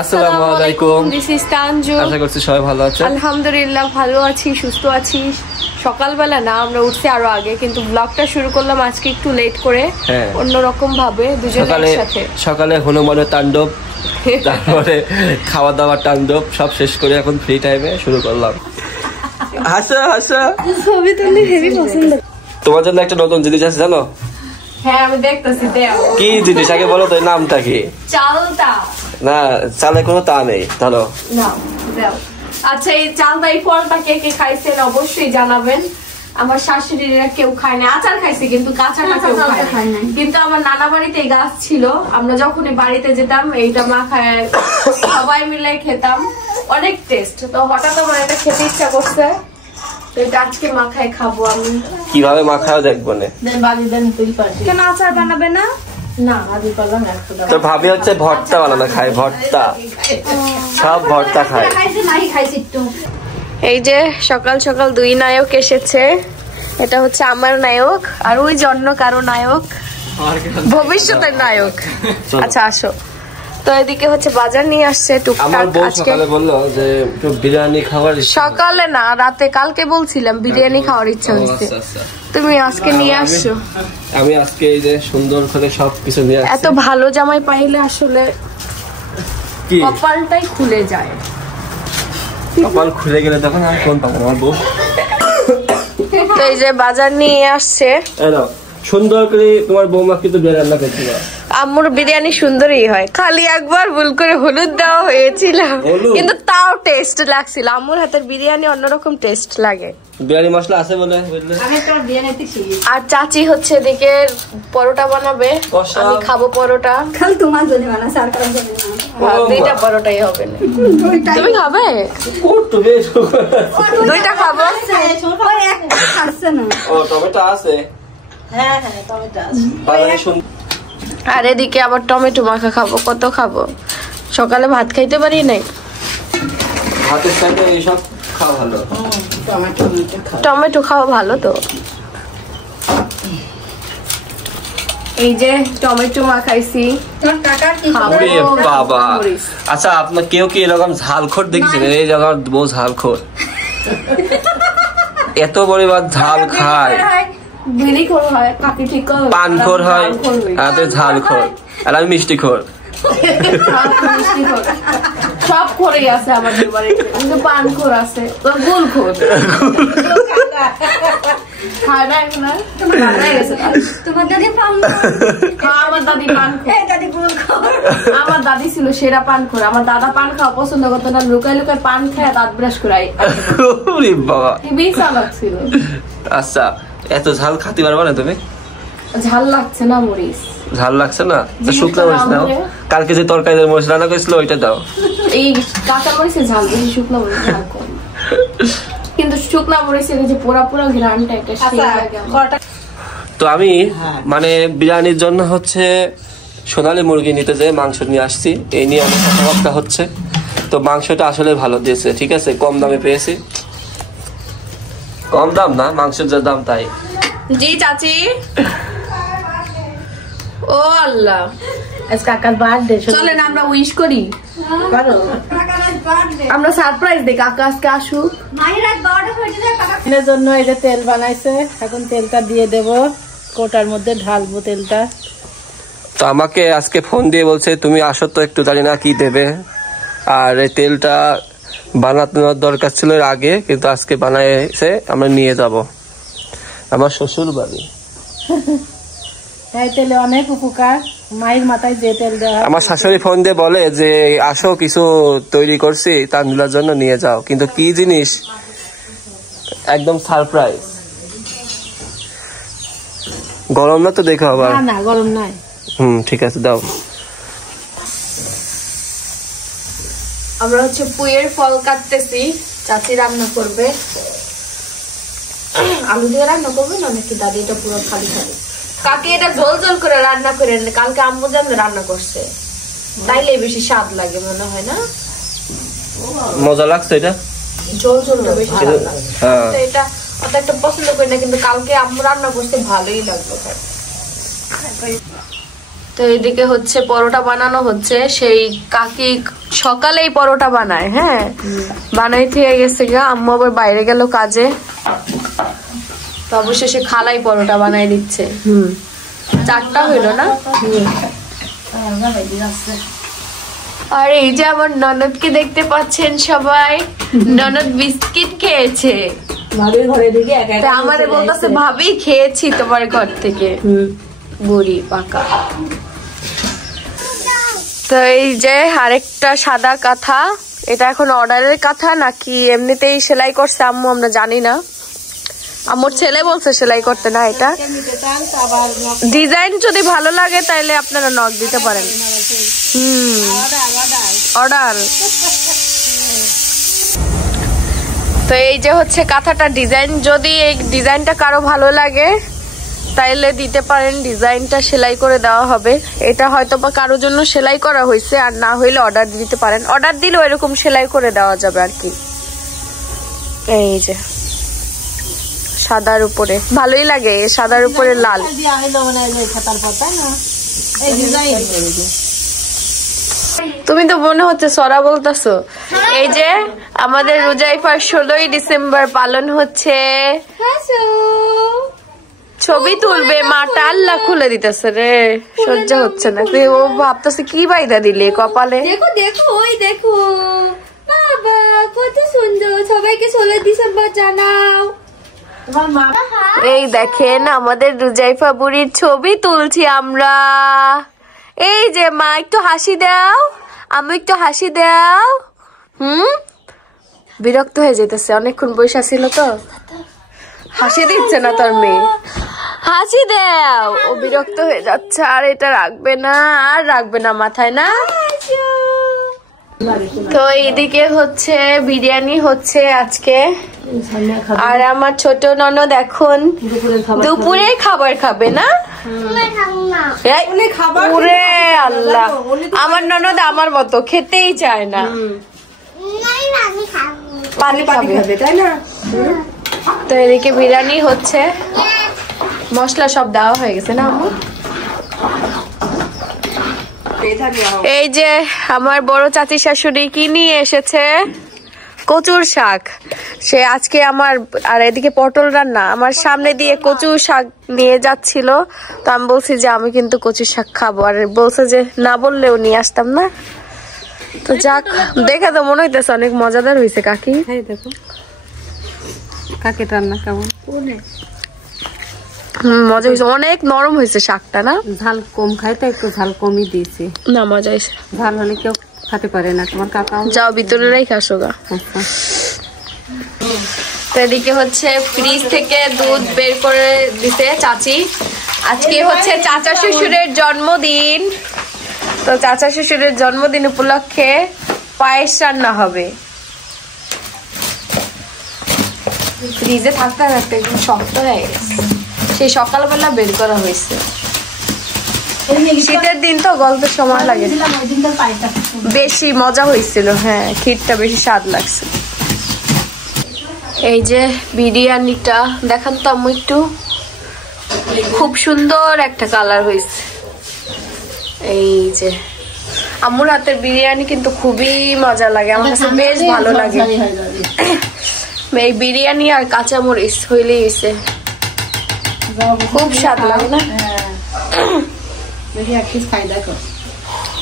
আসসালামু আলাইকুম। This is Tanju. আশা করছি সবাই ভালো আছেন। আলহামদুলিল্লাহ ভালো আছি, সুস্থ আছি। সকালবেলা না, আমরা উঠছি আরো আগে, কিন্তু ব্লগটা শুরু করলাম আজকে একটু লেট করে, অন্যরকম ভাবে দুজনে একসাথে। সকালে হনুমানের তাণ্ডব, তারপরে খাওয়া দাওয়ার তাণ্ডব সব শেষ করে এখন ফ্রি টাইমে শুরু করলাম। হাসা হাসা ছবি তুললে হেভি পছন্দ। তোমার জন্য একটা নতুন জিনিস আছে জানো? হ্যাঁ আমি দেখতেছি। কি জিনিস আগে বলো তো, নামটা কি? চালটা না, চালে কোনো তা নেই, ধরো না। আচ্ছা, এই চালটা, এই ফলটা কে কে খাইছেন অবশ্যই জানাবেন। আমার শাশুড়িরা কেউ খায় না, আচার খাইছে কিন্তু কাঁচাটা কেউ খায় না। কিন্তু আমার নানা বাড়িতে এই গাছ ছিল, আমরা যখনই বাড়িতে যেতাম এইটা মাখায় সবাই মিলে খেতাম, অনেক টেস্ট। তো হঠাৎ আমার এটা খেতে ইচ্ছা করছে, তো এটা আজকে মাখায় খাবো আমি। কিভাবে মাখাও দেখবো না। কেন আচার বানাবে না? তো ভাবি হচ্ছে ভর্তা বানানো খায়, ভর্তা সব ভর্তা খায়। এই যে সকাল সকাল দুই নায়ক এসেছে, এটা হচ্ছে আমার নায়ক আর ওই জন্য কারো নায়ক, ভবিষ্যতের নায়ক। আচ্ছা আসো। তো এদিকে হচ্ছে বাজার নিয়ে আসছে টুকটাক। আজকে বললো যে একটু বিরিয়ানি খাওয়ার ইচ্ছা। সকালে না, রাতে, কালকে বলছিলাম বিরিয়ানি খাওয়ার ইচ্ছা হচ্ছে। তুমি আজকে নিয়ে আসছো। আমি আজকে এই যে সুন্দর করে সবকিছু নিয়ে আসছি। এত ভালো জামাই পাইলে আসলে কপালটাই খুলে যায়। কপাল খুলে গেলে তখন আমি কোন পাবো আমার বউ। তো এই যে বাজার নিয়ে আসছে, সুন্দর করে তোমার বৌমা কিন্তু রান্না করছিল। আম্মুর বিরিয়ানি সুন্দরই হয়, খালি একবার ভুল করে হলুদ দেওয়া হয়েছিল, কিন্তু তাও টেস্ট লাগছিল। আম্মুর হাতের বিরিয়ানি অন্যরকম টেস্ট লাগে। বিরিয়ানি মশলা আছে বলে। আর চাচি হচ্ছে এদিকে পরোটা বানাবে, আমি খাবো পরোটা। খালি তোমার জন্য বানাছে, আর কারোর জন্য না। দুইটা পরোটাই হবে না। তুমি খাবে? দুইটা খাবো। ও টমেটো আছে। হ্যাঁ হ্যাঁ টমেটো আছে। আর এদিকে আবার টমেটো মাখা খাবো, কত খাবো? সকালে ভাত খাইতে পারি নাই। ভাতের সাথে এইসব খাওয়া ভালো। টমেটো খাওয়া ভালো তো। এই যে টমেটো মাখাইছি। বাবা আচ্ছা, আপনার কেউ কি এরকম ঝালখোর দেখেছেন? এই জায়গার বউ ঝালখোর, এত পরিমাণ ঝাল খায়। পানখোর হয়, ঝালখোর, আর আমি মিষ্টি খোর। সব খোরই আছে আমাদের বাড়িতে, কিন্তু পানখোর আছে, গুলখোর। আমার দাদি ছিল সেরা পান খোর। আমার দাদা পান খাওয়া পছন্দ করতো না, লুকায় লুকায় পান খায় দাঁত ব্রাশ করাই। বাবা চালাক ছিল। আচ্ছা, এত ঝাল খাতে পারবা না তুমি? ঝাল লাগছে না মরিচ? ঝাল লাগছে না? শুকনো মরিচ নাও। কালকে যে তরকারি মরিচ রান্না করেছিল ওইটা দাও। এই কাঁচা মরিচের ঝাল বেশি, শুকনো মরিচ ঝাল কম। কিন্তু শুকনো মরিচের যে পোড়া পোড়া ঘ্রাণটা একটা সেই লাগে। তো আমি মানে বিরিয়ানির জন্য হচ্ছে সোনালী মুরগি নিতে যেয়ে মাংস নিয়ে আসছি, এই নিয়ে অনেক কথাবার্তা হচ্ছে। তো মাংসটা আসলে ভালো দিয়েছে, ঠিক আছে, কম দামে পেয়েছি। কম দাম না, মাংসের যা দাম তাই। জি চাচি। ও আল্লাহ, আজ কাকার বার্থডে, চলেন আমরা উইশ করি। আমরা সারপ্রাইজ দিই, কাকা আজকে আসুক। এর জন্য এই যে তেল বানাইছে, এখন তেলটা দিয়ে দেব, কোটার মধ্যে ঢালবো তেলটা। তো আমাকে আজকে ফোন দিয়ে বলছে তুমি আসো তো একটু, জানি না কি দেবে। আর এই তেলটা বানানোর দরকার ছিল এর আগে, কিন্তু আজকে বানাইছে, আমরা নিয়ে যাব আমার শ্বশুর বাড়ি। এই তেলে অনেক উপকার, মায়ের মাথায় যে তেল দেওয়া। আমার শাশুড়ি ফোন দিয়ে বলে যে আসো কিছু তৈরি করছি তানজুলার জন্য, নিয়ে যাও। কিন্তু কি জিনিস, একদম সারপ্রাইজ। গরম না তো দেখো আবার? না গরম নাই। ঠিক আছে দাও। আমরা হচ্ছে পুয়ের ফল কাটতেছি, চাচি রান্না করবে। আলু দিয়ে রান্না করবে না নাকি দাদি? এটা পুরো খালি খালি। কাকে এটা ঝোল ঝোল করে রান্না করে, কালকে আম্মু জানলে রান্না করছে, তাইলে বেশি স্বাদ লাগে মনে হয় না? মজা লাগছে এটা, ঝোল ঝোলটা বেশি স্বাদ লাগে। এটা অত একটা পছন্দ করি না, কিন্তু কালকে আম্মু রান্না করতে ভালোই লাগলো। তো তো এদিকে হচ্ছে পরোটা বানানো হচ্ছে, সেই কাকি সকালেই পরোটা বানায়, হ্যাঁ বানাই থেকে গেছে গা, আম্মু আবার বাইরে গেল কাজে, তো অবশেষে খালাই পরোটা বানাই দিচ্ছে। 4টা হইলো না? আর এই যে আমার ননদকে দেখতে পাচ্ছেন সবাই, ননদ বিস্কিট খেয়েছে, আমারে বলতেছে ভাবি খেয়েছি তোমার ঘর থেকে, বুড়ি পাকা। তো এই যে আরেকটা সাদা কাঁথা, এটা এখন অর্ডারের কাঁথা নাকি এমনিতেই সেলাই করছে আম্মু আমরা জানি না, আমার ছেলে বলছে সেলাই করতে না। এটা ডিজাইন যদি ভালো লাগে তাইলে আপনারা নক দিতে পারেন। অর্ডার। তো এই যে হচ্ছে কাঁথাটা ডিজাইন, যদি এই ডিজাইনটা কারো ভালো লাগে তাইলে দিতে পারেন, ডিজাইনটা সেলাই করে দেওয়া হবে। এটা হয়তো বা কারোর জন্য সেলাই করা হয়েছে, আর না হইলে অর্ডার দিতে পারেন, অর্ডার দিলেও এরকম সেলাই করে দেওয়া যাবে আর কি। এই যে সাদার উপরে ভালোই লাগে, সাদার উপরে লাল। তুমি তো মনে হচ্ছে সরা বলতেছো। এই যে আমাদের রুজাইফার 16ই ডিসেম্বর পালন হচ্ছে, ছবি তুলবে, মাটা আল্লাহ খুলে দিতেছে রে, সহ্য হচ্ছে না। ও ভাবতেছে কি বাইদা দিলে কপালে। দেখো দেখো ওই দেখো বাবা কত সুন্দর, সবাইকে 16 ডিসেম্বর জানাও। এই দেখেন আমাদের রুজাইফা বুড়ির ছবি তুলছি আমরা। এই যে মা একটু হাসি দাও, আমি একটু হাসি দাও। বিরক্ত হয়ে যেতেছে, অনেকক্ষণ বসে ছিল তো, হাসি দিচ্ছে না তোর মেয়ে, হাসি দাও। ও বিরক্ত হয়ে যাচ্ছে, আর এটা রাখবে না, আর রাখবে না মাথায় না। তো এইদিকে হচ্ছে বিরিয়ানি হচ্ছে আজকে, আর আমার ছোট ননদ এখন দুপুরে খাবার খাবে না। আল্লাহ, আমার ননদ আমার মতো খেতেই চায় না, পানি খাবে তাই না। তো এদিকে বিরিয়ানি হচ্ছে, মশলা সব দেওয়া হয়ে গেছে না আম্মু। এই যে আমার বড় চাচি শাশুড়ি কি নিয়ে এসেছে, কচুর শাক। সে আজকে আমার, আর এদিকে পটল রান্না, আমার সামনে দিয়ে কচুর শাক নিয়ে যাচ্ছিল, তো আমি বলছি যে আমি কিন্তু কচুর শাক খাবো, আর বলছে যে না বললেও নিয়ে আসতাম না। তো যাক, দেখে তো মনে হইতেছে অনেক মজাদার হয়েছে কাকি। দেখো কাকি রান্না কেমন, মজা হয়েছে, অনেক নরম হয়েছে শাকটা না, ঝাল কম খাই তো একটু ঝাল কমই দিয়েছি। না মজা হয়েছে, ঝাল হলে কেউ খেতে পারে না, তোমার কাকা যাও ভিতরে রেখে আসো গা। তো এদিকে হচ্ছে ফ্রিজ থেকে দুধ বের করে দিতে চাচি, আজকে হচ্ছে চাচা শ্বশুরের জন্মদিন, তো চাচা শ্বশুরের জন্মদিন উপলক্ষে পায়েস রান্না হবে। ফ্রিজে থাকতে থাকতে একদম শক্ত হয়ে গেছে, সেই সকালবেলা বের করা হয়েছে, শীতের দিন তো গলতে সময় লাগে, বেশি মজা হয়েছিল। হ্যাঁ ক্ষীরটা বেশি স্বাদ লাগছে। এই যে বিরিয়ানিটা দেখান তো আম্মু একটু, খুব সুন্দর একটা কালার হয়েছে। এই যে আম্মুর হাতের বিরিয়ানি কিন্তু খুবই মজা লাগে, আমার কাছে বেশ ভালো লাগে। এই বিরিয়ানি আর কাঁচামরিচ হইলেই হয়েছে, খুব স্বাদ লাগে না।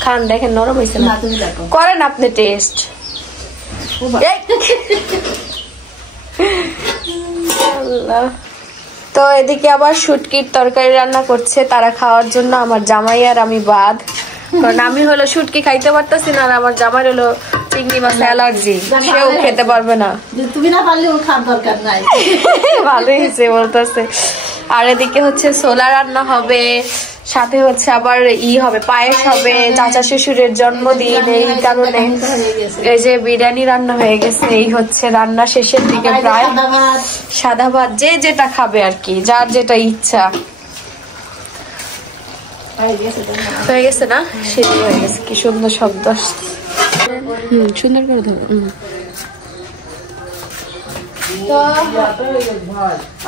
খান দেখেন নরম হয়েছে না, করেন আপনি টেস্ট। তো এদিকে আবার শুটকির তরকারি রান্না করছে তারা খাওয়ার জন্য, আমার জামাই আর আমি বাদ, কারণ আমি হলো শুটকি খাইতে পারতেছি না, আর আমার জামাই হলো চিংড়ি মাছ অ্যালার্জি, সেও খেতে পারবে না। তুমি না পারলে ওর খাওয়ার দরকার নাই। ভালোই হয়েছে বলতেছে। আর এদিকে হচ্ছে ছোলা রান্না হবে, সাথে হচ্ছে আবার হবে পায়েস হবে, চাচা শ্বশুরের জন্মদিন, এই কারণে এই যে বিরিয়ানি রান্না হয়ে গেছে। এই হচ্ছে রান্না শেষের দিকে প্রায়, সাদা ভাত যে যেটা খাবে আর কি, যার যেটা ইচ্ছা। হয়ে গেছে না, সেটা হয়ে গেছে, কি সুন্দর শব্দ আসছে। সুন্দর করে ধরো। তো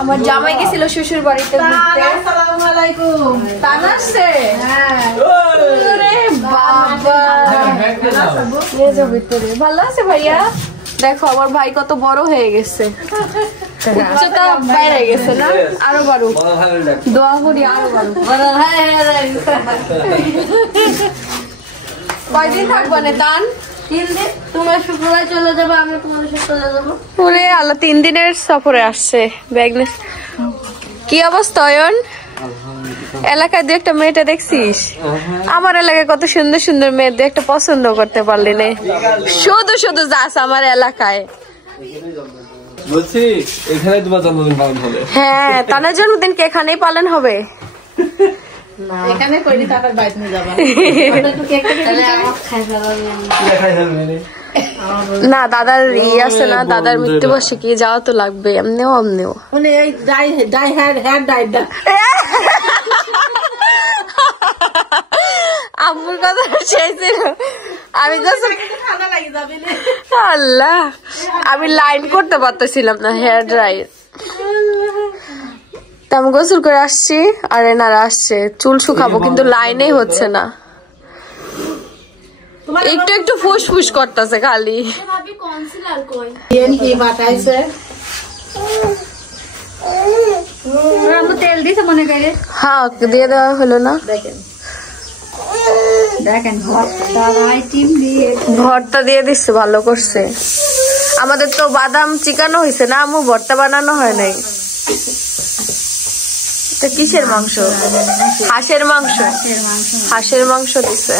আমার জামাই গেছিল শ্বশুর বাড়িতে ঘুরতে। আসসালামু আলাইকুম। তান আসছে? হ্যাঁ। ওরে বাবা, নিয়ে যাও ভিতরে। ভালো আছে ভাইয়া? দেখো আমার ভাই কত বড় হয়ে গেছে, উচ্চতা বাইরে গেছে না? আরো বাড়ু, দোয়া করি আরো বাড়ু। কয়দিন থাকবো না তান? 3 দিন। তোমরা শুক্রবার চলে যাবে, আমরা তোমাদের সাথে চলে যাবো। ওরে আল্লাহ, 3 দিনের সফরে আসছে। ব্যাগ নিয়ে কি অবস্থা অয়ন? এলাকায় দু একটা মেয়েটা দেখছিস? আমার এলাকায় কত সুন্দর সুন্দর মেয়ে, দু একটা পছন্দ করতে পারলি না। শুধু শুধু যাস আমার এলাকায়। বলছি এখানে তোমার জন্মদিন পালন হবে? হ্যাঁ, তানের জন্মদিন কি এখানেই পালন হবে? এখানে কইনি, তারপর বাইরে নিয়ে যাবা। না দাদার আছে না, দাদার মৃত্যুবার্ষিকী যাওয়া তো লাগবে, এমনিও এমনিও। এই ডাই হেয়ার ডাই। আম্মুর কথা চাইছিল, আমি ঠান্ডা লাগে যাবে না। আল্লাহ, আমি লাইন করতে পারতেছিলাম না হেয়ার ড্রাই। তা আমি গোসল করে আসছি, আর এনারা আসছে চুল শুকাবো, কিন্তু লাইনেই হচ্ছে না। একটু একটু ফুসফুস করতেছে খালি। ভাবি কনসিলার কই? কি বাটাইছে? আমরা তেল দিতে মনে করে। হ্যাঁ, দিয়ে দেওয়া হলো না। দেখেন ভর্তা দিয়ে দিচ্ছে, ভালো করছে। আমাদের তো বাদাম চিকানো হয়েছে না, আমু ভর্তা বানানো হয় নাই। এটা কিসের মাংস? হাঁসের মাংস। হাঁসের মাংস দিছে,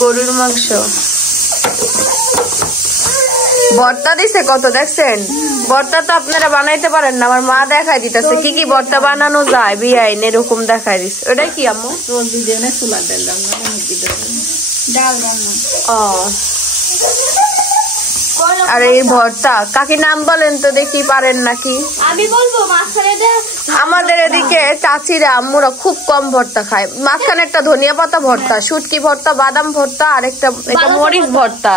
গরুর মাংস। ভর্তা দিছে কত, দেখছেন? ভর্তা তো আপনারা বানাইতে পারেন না, আমার মা দেখাই দিতেছে কি কি ভর্তা বানানো যায়, বিআইন এরকম দেখাই দিচ্ছে। ওটাই কি আম্মু? ডাল রান্না। ও, আর এই ভর্তা কাকি নাম বলেন তো দেখি, পারেন নাকি? আমি বলবো মাঝখানে দে। আমাদের এদিকে চাচিরা আম্মুরা খুব কম ভর্তা খায়। মাঝখানে একটা ধনিয়া পাতা ভর্তা, শুটকি ভর্তা, বাদাম ভর্তা, আর একটা এটা মরিচ ভর্তা,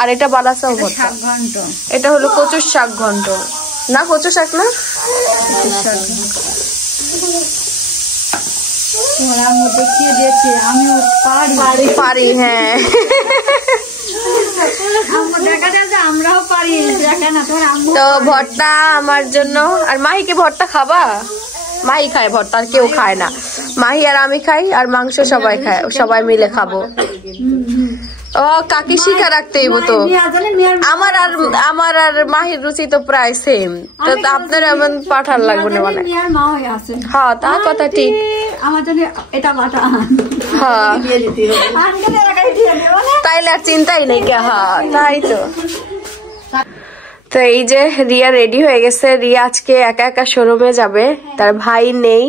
আর এটা বালাসাও ভর্তা। এটা হলো কচুর শাক ঘন্ট। না কচু শাক না, দেখিয়ে দিয়েছে আমিও পারি। হ্যাঁ, আমরাও পারি। তো ভর্তা আমার জন্য। আর মাহি কি ভর্তা খাবা? মাহি খায় ভর্তা, আর কেউ খায় না। মাহি আর আমি খাই, আর মাংস সবাই খায়, সবাই মিলে খাবো। ও কাকি শিখা রাখতে হইব তো। আমার আর মাহির রুচি তো প্রায় সেম, তো আপনার এমন পাঠার লাগবে না মানে। হ্যাঁ, তা কথা ঠিক। আমার জন্য এটা বাটা। হ্যাঁ, তাইলে আর চিন্তাই নেই কে। হ্যাঁ, তাই তো। তো এই যে রিয়া রেডি হয়ে গেছে। রিয়া আজকে একা একা শোরুমে যাবে, তার ভাই নেই।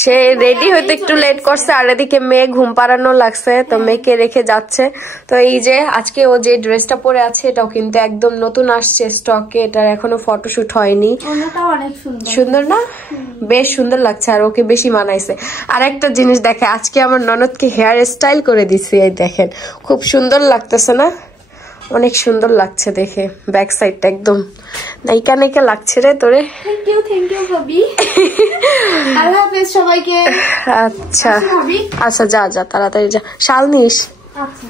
সে রেডি হইতে একটু লেট করছে, আর এদিকে মেয়ে ঘুম পাড়ানো লাগছে, তো মেয়েকে রেখে যাচ্ছে। তো এই যে আজকে ও যে ড্রেসটা পরে আছে, এটাও কিন্তু একদম নতুন আসছে স্টকে, এটার এখনো ফটোশুট হয়নি। অনেক সুন্দর, সুন্দর না? বেশ সুন্দর লাগছে, আর ওকে বেশি মানাইছে। আর একটা জিনিস দেখে, আজকে আমার ননদকে হেয়ার স্টাইল করে দিছি, এই দেখেন খুব সুন্দর লাগতেছে না? অনেক সুন্দর লাগছে দেখে, ব্যাক সাইডটা একদম নাইকা নাইকা লাগছে রে তোরে। থ্যাংক ইউ ভাবি। আল্লাহ হাফেজ সবাইকে। আচ্ছা আচ্ছা, যা যা তাড়াতাড়ি যা, শাল নিস। আচ্ছা।